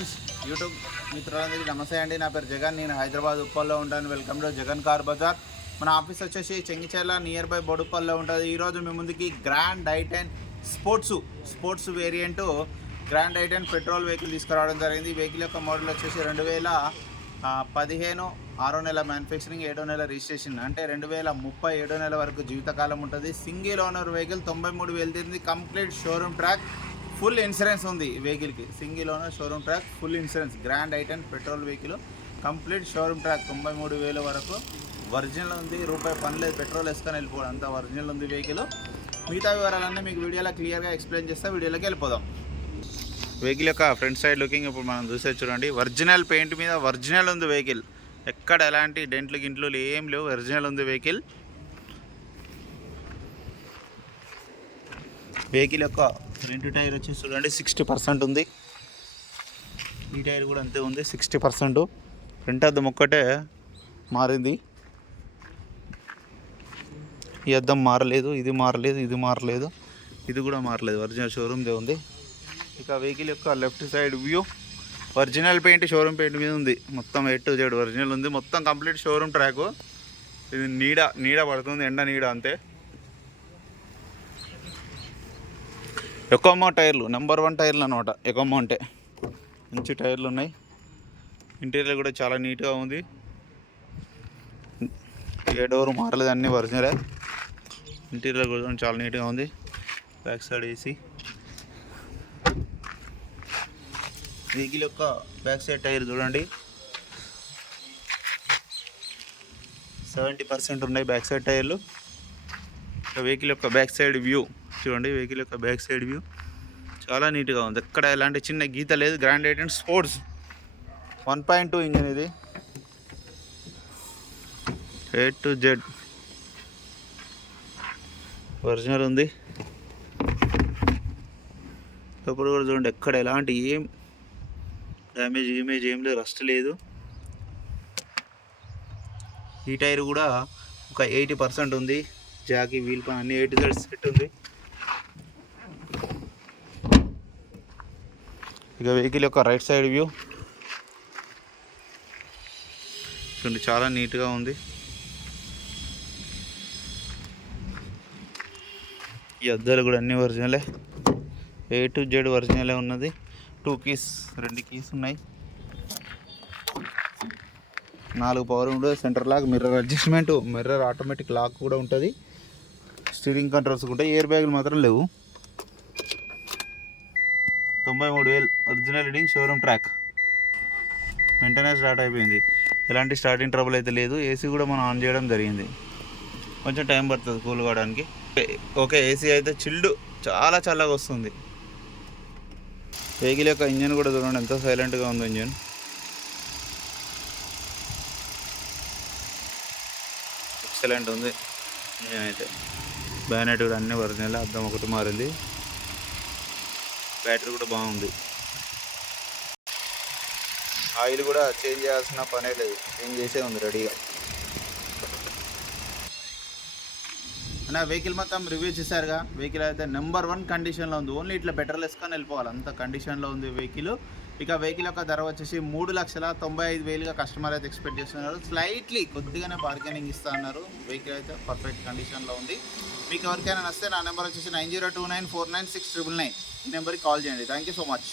Friends, YouTube మిత్రులందరికీ నమస్తే అండి. నా పేరు జగన్. నేను హైదరాబాద్ ఉప్పల్లో ఉంటాను. Welcome to Jagan car Bazar. మన ఆఫీస్ వచ్చేసి చెంగిచెర్ల నియర్ బై బొడుపల్లో ఉంటుంది. ఈరోజు మీ ముందుకి గ్రాండ్ ఐ10 స్పోర్ట్స్ వేరియంట్ గ్రాండ్ ఐ10 పెట్రోల్ వెహికల్ తీసుకురావడం జరిగింది. ఈ వెహికల్ యొక్క మోడల్ వచ్చేసి 2015 6వ నెల మ్యానుఫ్యాక్చరింగ్, 7వ నెల రిజిస్ట్రేషన్, అంటే 2030 7వ నెల వరకు జీవితకాలం ఉంటుంది. సింగిల్ ఓనర్ వెహికల్, 93,000 తిరిగింది. Complete showroom track, full insurance ఉంది ఈ వెహికల్కి. Single owner, showroom track, full insurance. Grand ఐ10 petrol vehicle, complete showroom track, 93,000 వరకు ఒరిజినల్ ఉంది. రూపాయి పని లేదు, పెట్రోల్ వేసుకొని వెళ్ళిపోవడం, అంతా ఒరిజినల్ ఉంది వెహికల్. మిగతా వివరాలన్నీ మీకు వీడియోలో క్లియర్గా ఎక్స్ప్లెయిన్ చేస్తే వీడియోలోకి వెళ్ళిపోదాం. వెహికల్ యొక్క ఫ్రంట్ సైడ్ లుకింగ్ ఇప్పుడు మనం చూసే చూడండి. ఒరిజినల్ పెయింట్ మీద ఒరిజినల్ ఉంది వెహికల్. ఎక్కడ ఎలాంటి డెంట్లు గింట్లు ఏం లేవు, ఒరిజినల్ ఉంది వెహికల్. వెహికల్ యొక్క ఫ్రంట్ టైర్ వచ్చేసి చూడండి 60% ఉంది. ఈ టైర్ కూడా అంతే ఉంది, 60%. ఫ్రంట్ అద్దం ఒక్కటే మారింది, ఈ అద్దం మారలేదు, ఇది మారలేదు, ఇది కూడా మారలేదు, ఒరిజినల్ షోరూమ్దే ఉంది. ఇక వెహికల్ యొక్క left side view, original paint showroom paint మీద ఉంది. మొత్తం A to Z ఒరిజినల్ ఉంది. మొత్తం కంప్లీట్ షోరూమ్ ట్రాక్. ఇది నీడ పడుతుంది, ఎండ నీడ అంతే. ఎకోమా టైర్లు, నెంబర్ 1 టైర్లు అనమాట. ఎకోమా అంటే మంచి టైర్లు ఉన్నాయి. ఇంటీరియర్ కూడా చాలా నీట్గా ఉంది. ఏ డోర్ మారలేదు, అన్నీ ఒరిజినలే. ఇంటీరియర్ కూడా చాలా నీట్గా ఉంది. Back side AC. వెహికల్ యొక్క బ్యాక్ సైడ్ టైర్ చూడండి 70% ఉన్నాయి బ్యాక్ సైడ్ టైర్లు. వెహికల్ యొక్క బ్యాక్ సైడ్ వ్యూ చూడండి. వెహికల్ యొక్క బ్యాక్ సైడ్ వ్యూ చాలా నీట్గా ఉంది, ఎక్కడ ఎలాంటి చిన్న గీత లేదు. గ్రాండ్ ఐ10 స్పోర్ట్స్ 1.2 ఇంజిన్, ఇది A to Z ఒరిజినల్ ఉంది. లోపల కూడా చూడండి, ఎక్కడ ఎలాంటి ఏం డ్యామేజ్ ఏం లేదు, రస్ట్ లేదు. ఈ టైర్ కూడా ఒక 80% ఉంది. జాకీ, వీల్ పైన అన్ని 8 సెట్ ఉంది. ఇక వెహికల్ యొక్క రైట్ సైడ్ వ్యూ చూడండి, చాలా నీట్గా ఉంది. ఈ అద్దాలు కూడా అన్ని ఒరిజినలే, A to Z ఒరిజినలే ఉన్నది. 2 కీస్, 2 కీస్ ఉన్నాయి. 4 పవర్ ఉంటుంది. Centre lock, mirror adjustment, mirror automatic lock కూడా ఉంటుంది. స్టీరింగ్ కంట్రోల్స్ ఉంటాయి. ఎయిర్ బ్యాగులు మాత్రం లేవు. 93,000 ఒరిజినల్ రీడింగ్, షోరూమ్ ట్రాక్. వెంటనే స్టార్ట్ అయిపోయింది, ఎలాంటి స్టార్టింగ్ ట్రబుల్ అయితే లేదు. ఏసీ కూడా మనం ఆన్ చేయడం జరిగింది. కొంచెం టైం పడుతుంది కూల్ కావడానికి. ఓకే, ఏసీ అయితే చిల్డ్, చాలా చల్లగా వస్తుంది. వెహికల్ యొక్క ఇంజన్ కూడా చూడండి ఎంత సైలెంట్గా ఉంది. ఇంజన్ ఎక్సలెంట్ ఉంది. ఇంజన్ అయితే బ్యానెట్ కూడా అన్నీ ఒరిజినల్, అద్దం ఒకటి మారింది. బ్యాటరీ కూడా బాగుంది. ఆయిల్ కూడా చేంజ్ చేయాల్సిన పనే లేదు, చేంజ్ చేసే ఉంది రెడీగా. నా వెహికల్ మొత్తం రివ్యూ చేశారుగా. వెహికల్ అయితే నెంబర్ 1 కండిషన్లో ఉంది. ఓన్లీ ఇట్లా పెట్రోల్ వేసుకొని వెళ్ళిపోవాలి, అంత కండిషన్లో ఉంది వెహికల్. ఇక వెహికల్ యొక్క ధర వచ్చేసి 3,95,000గా కస్టమర్ అయితే ఎక్స్పెక్ట్ చేస్తున్నారు. స్లైట్లీ కొద్దిగానే బార్గెనింగ్ ఇస్తా అన్నారు. వెహికల్ అయితే పర్ఫెక్ట్ కండిషన్లో ఉంది. మీకు ఎవరికైనా నచ్చితే నా నెంబర్ వచ్చేసి 9029496999. ఈ నెంబర్కి కాల్ చేయండి. Thank you so much.